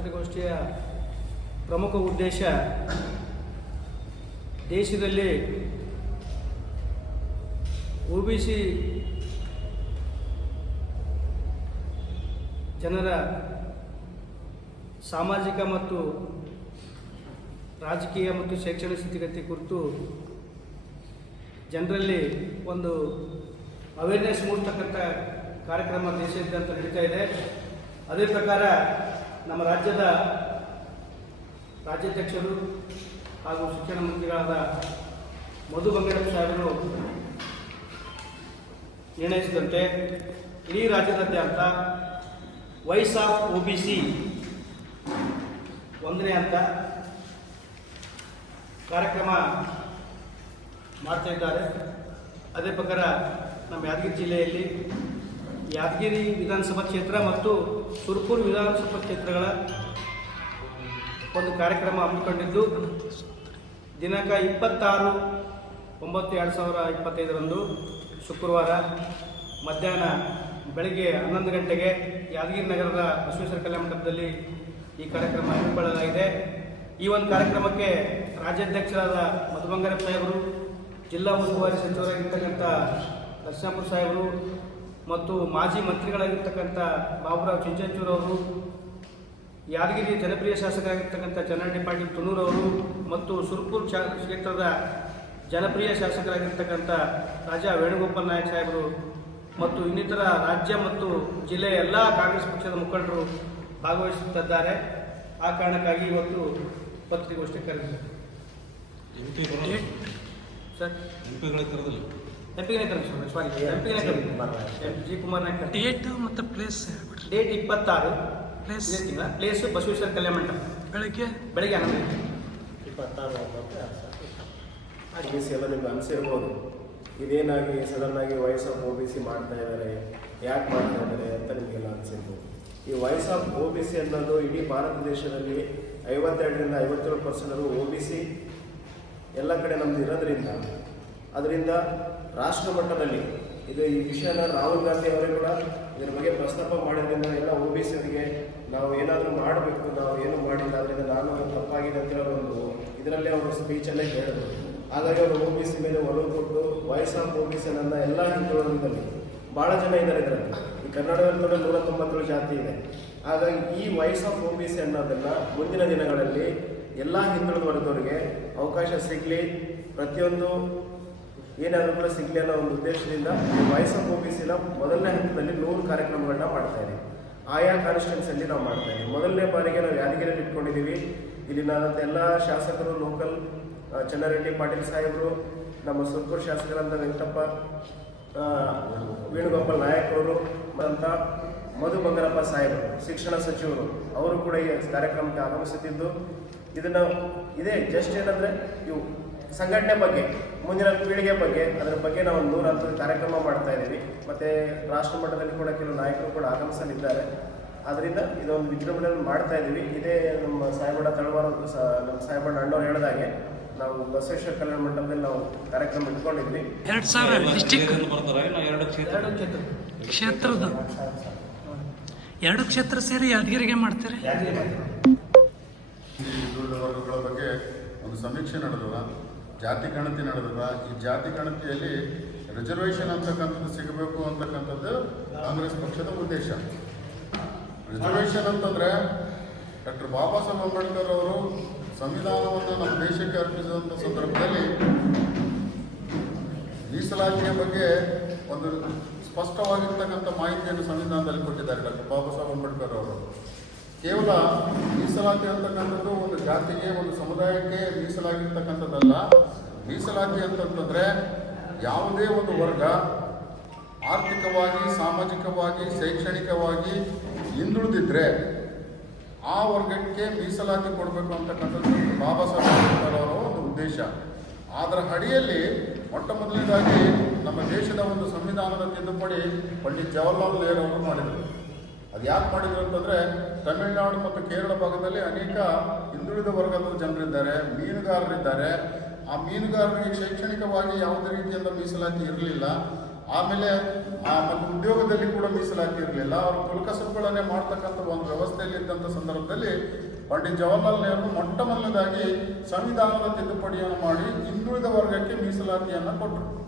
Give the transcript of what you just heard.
ಪತ್ರಿಕಾಗೋಷ್ಠಿಯ ಪ್ರಮುಖ ಉದ್ದೇಶ ದೇಶದಲ್ಲಿ ಒ ಬಿ ಸಿ ಜನರ ಸಾಮಾಜಿಕ ಮತ್ತು ರಾಜಕೀಯ ಮತ್ತು ಶೈಕ್ಷಣಿಕ ಸ್ಥಿತಿಗತಿ ಕುರಿತು ಜನರಲ್ಲಿ ಒಂದು ಅವೇರ್ನೆಸ್ ಮೂಡ್ತಕ್ಕಂಥ ಕಾರ್ಯಕ್ರಮ ದೇಶಾದ್ಯಂತ ನಡೀತಾ ಇದೆ. ಅದೇ ಪ್ರಕಾರ ನಮ್ಮ ರಾಜ್ಯದ ರಾಜ್ಯಾಧ್ಯಕ್ಷರು ಹಾಗೂ ಶಿಕ್ಷಣ ಮಂತ್ರಿಗಳಾದ ಮಧು ಬಂಗಾರಪ್ಪ ಸಾಹೇಬರು ನಿರ್ಣಯಿಸಿದಂತೆ ಇಡೀ ರಾಜ್ಯದಾದ್ಯಂತ voice of O B C ಒಂದನೇ ಹಂತ ಕಾರ್ಯಕ್ರಮ ಮಾಡ್ತಾ ಇದ್ದಾರೆ. ಅದೇ ಪ್ರಕಾರ ನಮ್ಮ ಯಾದಗಿರಿ ಜಿಲ್ಲೆಯಲ್ಲಿ ಯಾದಗಿರಿ ವಿಧಾನಸಭಾ ಕ್ಷೇತ್ರ ಮತ್ತು ಸುರ್ಪುರ್ ವಿಧಾನಸಭಾ ಕ್ಷೇತ್ರಗಳ ಒಂದು ಕಾರ್ಯಕ್ರಮ ಹಮ್ಮಿಕೊಂಡಿದ್ದು, ದಿನಾಂಕ ಇಪ್ಪತ್ತಾರು ಒಂಬತ್ತು ಎರಡು ಸಾವಿರ ಇಪ್ಪತ್ತೈದರಂದು ಶುಕ್ರವಾರ ಮಧ್ಯಾಹ್ನ ಬೆಳಗ್ಗೆ ಹನ್ನೊಂದು ಗಂಟೆಗೆ ಯಾದಗಿರಿ ನಗರದ ಬಸವೇಶ್ವರ ಕಲ್ಯಾಣ ಮಂಟಪದಲ್ಲಿ ಈ ಕಾರ್ಯಕ್ರಮ ಹಮ್ಮಿಕೊಳ್ಳಲಾಗಿದೆ. ಈ ಒಂದು ಕಾರ್ಯಕ್ರಮಕ್ಕೆ ರಾಜ್ಯಾಧ್ಯಕ್ಷರಾದ ಮಧುಬಂಗಾರಪ್ಪ ಸಾಹೇಬರು, ಜಿಲ್ಲಾ ಉಸ್ತುವಾರಿ ಸಚಿವರಾಗಿರ್ತಕ್ಕಂಥ ದರ್ಶನಪುರ ಸಾಹೇಬರು ಮತ್ತು ಮಾಜಿ ಮಂತ್ರಿಗಳಾಗಿರ್ತಕ್ಕಂಥ ಬಾಬುರಾವ್ ಅವರು ಯಾದಗಿರಿ ಜನಪ್ರಿಯ ಶಾಸಕರಾಗಿರ್ತಕ್ಕಂಥ ಚನ್ನಣ್ಣ ಪಾಟೀಲ್ ತುನೂರವರು ಮತ್ತು ಸುರ್ಪುರ್ ಶಾ ಕ್ಷೇತ್ರದ ಜನಪ್ರಿಯ ಶಾಸಕರಾಗಿರ್ತಕ್ಕಂಥ ರಾಜಾ ವೇಣುಗೋಪಾಲ್ ನಾಯಕ್ ಸಾಹೇಬರು ಮತ್ತು ಇನ್ನಿತರ ರಾಜ್ಯ ಮತ್ತು ಜಿಲ್ಲೆಯ ಎಲ್ಲ ಕಾಂಗ್ರೆಸ್ ಪಕ್ಷದ ಮುಖಂಡರು ಭಾಗವಹಿಸುತ್ತಿದ್ದಾರೆ. ಆ ಕಾರಣಕ್ಕಾಗಿ ಇವತ್ತು ಪತ್ರಿಕೋಷ್ಠಿ ಕರೆದಿದ್ದಾರೆ ಸರ್. ಎಂಪಿಗೆ ಕರೆದು sorry ಎಂಪಿಗೆ M G Kumar Naik. Date ಮತ್ತು ಪ್ಲೇಸ್ ಹೇಳ್ಬಿಡ್ರಿ. ಡೇಟ್ ಇಪ್ಪತ್ತಾರು. ಪ್ಲೇಸ್. ತಿಂಗಳ ಪ್ಲೇಸ್ ಬಸವೇಶ್ವರ ಕಲ್ಯಾಣ ಮಂಟಪ. ಬೆಳಗ್ಗೆ. ಬೆಳಗ್ಗೆ ಹನ್ನೊಂದು ಗಂಟೆ. ಇಪ್ಪತ್ತಾರು ಒ ಸಿ ಎಲ್ಲ ನಿಮ್ಗೆ ಅನಿಸಿರ್ಬೋದು. ಇದೇನಾಗಿ ಸಡನ್ ಆಗಿ voice of O B C ಮಾಡ್ತಾ ಇದ್ದಾರೆ ಯಾಕೆ ಮಾಡ್ತಾ ಇದ್ದಾರೆ ಅಂತ ನಿಮಗೆಲ್ಲ ಅನಿಸಿರ್ಬೋದು. ಈ voice of O B C ಅನ್ನೋದು ಇಡೀ ಭಾರತ ದೇಶದಲ್ಲಿ ಐವತ್ತೆರಡರಿಂದ ಐವತ್ತೇಳು ಪರ್ಸೆಂಟರು ಒ ಬಿ ಸಿ ಎಲ್ಲ ಕಡೆ ನಮ್ದು ಇರೋದ್ರಿಂದ ಅದರಿಂದ ರಾಷ್ಟ್ರ ಮಟ್ಟದಲ್ಲಿ ಇದು ಈ ವಿಷಯನ ರಾಹುಲ್ ಗಾಂಧಿ ಅವರೇ ಕೂಡ ಇದರ ಬಗ್ಗೆ ಪ್ರಸ್ತಾಪ ಮಾಡೋದ್ರಿಂದ ಎಲ್ಲ ಒ ಬಿ ಸಿಯವರಿಗೆ ನಾವು ಏನಾದರೂ ಮಾಡಬೇಕು, ನಾವು ಏನು ಮಾಡಿಲ್ಲ ಅದರಿಂದ ನಾನು ತಪ್ಪಾಗಿದೆ ಅಂತ ಹೇಳೋ ಒಂದು ಇದರಲ್ಲಿ ಅವರು ಸ್ಪೀಚಲ್ಲೇ ಹೇಳಿದ್ರು. ಹಾಗಾಗಿ ಅವರು ಒ ಬಿ ಸಿ ಮೇಲೆ ಒಲವು ಕೊಟ್ಟು voice of O B C ನನ್ನ ಎಲ್ಲ ಹಿಂದುಳಿದಲ್ಲಿ ಭಾಳ ಜನ ಇದ್ದಾರೆ ಇದರಲ್ಲಿ. ಈ ಕರ್ನಾಟಕದಲ್ಲಿ ಕೂಡ ನೂರ ತೊಂಬತ್ತೇಳು ಜಾತಿ ಇದೆ. ಹಾಗಾಗಿ ಈ voice of O B C ಅನ್ನೋದನ್ನು ಮುಂದಿನ ದಿನಗಳಲ್ಲಿ ಎಲ್ಲ ಹಿಂದುಳಿದ ವರ್ಗದವರಿಗೆ ಅವಕಾಶ ಸಿಗಲಿ. ಪ್ರತಿಯೊಂದು ಏನಾದರೂ ಕೂಡ ಸಿಗಲಿ ಅನ್ನೋ ಒಂದು ಉದ್ದೇಶದಿಂದ ವಾಯ್ಸ್ ಆಫ್ ಓಬಿಸಿನ ಮೊದಲನೇ ಹಂತದಲ್ಲಿ ನೂರು ಕಾರ್ಯಕ್ರಮಗಳನ್ನ ಮಾಡ್ತಾ ಇದ್ದೀವಿ. ಆಯಾ ಕಾನ್ಸ್ಟಿಟ್ಯೂನ್ಸಲ್ಲಿ ನಾವು ಮಾಡ್ತಾ ಇದ್ದೀವಿ. ಮೊದಲನೇ ಬಾರಿಗೆ ನಾವು ಯಾದಗಿರಿಯಲ್ಲಿ ಇಟ್ಕೊಂಡಿದ್ದೀವಿ ಇಲ್ಲಿನ ಎಲ್ಲ ಶಾಸಕರು ಲೋಕಲ್ ಚನ್ನಾರೆಡ್ಡಿ ಪಾಟೀಲ್ ಸಾಹೇಬರು, ನಮ್ಮ ಸುರ್ಪುರ್ ಶಾಸಕರಂತ ವೆಂಕಟಪ್ಪ ವೇಣುಗೋಪಾಲ್ ನಾಯಕ್ ಅವರು ಅಂತ ಮಧು ಬಂಗಾರಪ್ಪ ಸಾಹೇಬರು ಶಿಕ್ಷಣ ಸಚಿವರು, ಅವರು ಕೂಡ ಈ ಕಾರ್ಯಕ್ರಮಕ್ಕೆ ಆಗಮಿಸುತ್ತಿದ್ದು. ಇದನ್ನು, ಇದೇ ಜಸ್ಟ್ ಏನಂದರೆ ಇವು ಸಂಘಟನೆ ಬಗ್ಗೆ ಮುಂದಿನ ಪೀಳಿಗೆ ಬಗ್ಗೆ ಅದರ ಬಗ್ಗೆ ನಾವು ಒಂದು ನೂರ ಹತ್ತು ಕಾರ್ಯಕ್ರಮ ಮಾಡ್ತಾ ಇದ್ದೀವಿ. ಮತ್ತೆ ರಾಷ್ಟ್ರ ಮಟ್ಟದಲ್ಲಿ ಕೂಡ ಕೆಲವು ನಾಯಕರು ಕೂಡ ಆಗಮಿಸಲಿದ್ದಾರೆ. ಆದ್ದರಿಂದ ಇದೊಂದು ವಿಜೃಂಭಣೆಯನ್ನು ಮಾಡ್ತಾ ಇದ್ದೀವಿ. ಇದೇ ನಮ್ಮ ಸಾಹೇಬಣ್ಣ ತಳವಾರ ನಮ್ಮ ಸಾಹೇಬಣ್ಣ ಅಣ್ಣವ್ರು ಹೇಳಿದಾಗೆ ನಾವು ಬಸವೇಶ್ವರ ಕಲ್ಯಾಣ ಮಂಟಪದಲ್ಲಿ ನಾವು ಕಾರ್ಯಕ್ರಮ ಇಟ್ಕೊಂಡಿದ್ವಿ ಎರಡು ಸಾವಿರ ಡಿಸ್ಟಿಕ್ ಎರಡು ಕ್ಷೇತ್ರ. ಎರಡು ಕ್ಷೇತ್ರದ ಎರಡು ಕ್ಷೇತ್ರ ಸೇರಿ ಯಾದಗಿರಿಗೆ ಮಾಡ್ತಾರೆ? ಬಗ್ಗೆ ಒಂದು ಸಮೀಕ್ಷೆ ನಡೆದದ ಜಾತಿ ಗಣತಿ ನಡೆದದ, ಈ ಜಾತಿ ಗಣತಿಯಲ್ಲಿ ರಿಸರ್ವೇಷನ್ ಅಂತಕ್ಕಂಥದ್ದು ಸಿಗಬೇಕು ಅಂತಕ್ಕಂಥದ್ದು ಕಾಂಗ್ರೆಸ್ ಪಕ್ಷದ ಉದ್ದೇಶ. ರಿಸರ್ವೇಷನ್ ಅಂತಂದ್ರೆ ಡಾಕ್ಟರ್ ಬಾಬಾ ಸಾಹೇಬ್ ಅಂಬೇಡ್ಕರ್ ಅವರು ಸಂವಿಧಾನವನ್ನು ನಮ್ಮ ದೇಶಕ್ಕೆ ಅರ್ಪಿಸಿದಂಥ ಸಂದರ್ಭದಲ್ಲಿ ಮೀಸಲಾತಿಯ ಬಗ್ಗೆ ಒಂದು ಸ್ಪಷ್ಟವಾಗಿರ್ತಕ್ಕಂಥ ಮಾಹಿತಿಯನ್ನು ಸಂವಿಧಾನದಲ್ಲಿ ಕೊಟ್ಟಿದ್ದಾರೆ ಡಾಕ್ಟರ್ ಬಾಬಾ ಸಾಹೇಬ್ ಅಂಬೇಡ್ಕರ್ ಅವರು. ಕೇವಲ ಮೀಸಲಾತಿ ಅಂತಕ್ಕಂಥದ್ದು ಒಂದು ಜಾತಿಗೆ, ಒಂದು ಸಮುದಾಯಕ್ಕೆ ಮೀಸಲಾಗಿರ್ತಕ್ಕಂಥದ್ದಲ್ಲ. ಮೀಸಲಾತಿ ಅಂತಂತಂದರೆ ಯಾವುದೇ ಒಂದು ವರ್ಗ ಆರ್ಥಿಕವಾಗಿ, ಸಾಮಾಜಿಕವಾಗಿ, ಶೈಕ್ಷಣಿಕವಾಗಿ ಹಿಂದುಳಿದಿದ್ರೆ ಆ ವರ್ಗಕ್ಕೆ ಮೀಸಲಾತಿ ಕೊಡಬೇಕು ಅಂತಕ್ಕಂಥದ್ದು ಬಾಬಾ ಸಾಹೇಬ್ ಅವರ ಒಂದು ಉದ್ದೇಶ. ಅದರ ಅಡಿಯಲ್ಲಿ ಮೊಟ್ಟ ಮೊದಲನೇದಾಗಿ ನಮ್ಮ ದೇಶದ ಒಂದು ಸಂವಿಧಾನದ ತಿದ್ದುಪಡಿ ಪಂಡಿತ್ ಜವಾಹರ್ಲಾಲ್ ನೆಹರು ಅವರು ಮಾಡಿದರು. ಅದು ಯಾಕೆ ಮಾಡಿದ್ರು ಅಂತಂದ್ರೆ ತಮಿಳುನಾಡು ಮತ್ತು ಕೇರಳ ಭಾಗದಲ್ಲಿ ಅನೇಕ ಹಿಂದುಳಿದ ವರ್ಗದ ಜನರಿದ್ದಾರೆ, ಮೀನುಗಾರರಿದ್ದಾರೆ ಆ ಮೀನುಗಾರರಿಗೆ ಶೈಕ್ಷಣಿಕವಾಗಿ ಯಾವುದೇ ರೀತಿಯಿಂದ ಮೀಸಲಾತಿ ಇರಲಿಲ್ಲ. ಆಮೇಲೆ ಆ ಮತ್ತು ಉದ್ಯೋಗದಲ್ಲಿ ಕೂಡ ಮೀಸಲಾತಿ ಇರಲಿಲ್ಲ. ಅವರು ಕುಲಕಸುಗಳನ್ನೇ ಮಾಡ್ತಕ್ಕಂಥ ಒಂದು ವ್ಯವಸ್ಥೆಯಲ್ಲಿ ಇದ್ದಂಥ ಸಂದರ್ಭದಲ್ಲಿ ಪಂಡಿತ್ ಜವಾಹರ್ಲಾಲ್ ನೆಹರು ಮೊಟ್ಟ ಮೊದಲನೇದಾಗಿ ಸಂವಿಧಾನದ ತಿದ್ದುಪಡಿಯನ್ನು ಮಾಡಿ ಹಿಂದುಳಿದ ವರ್ಗಕ್ಕೆ ಮೀಸಲಾತಿಯನ್ನು ಕೊಟ್ಟರು.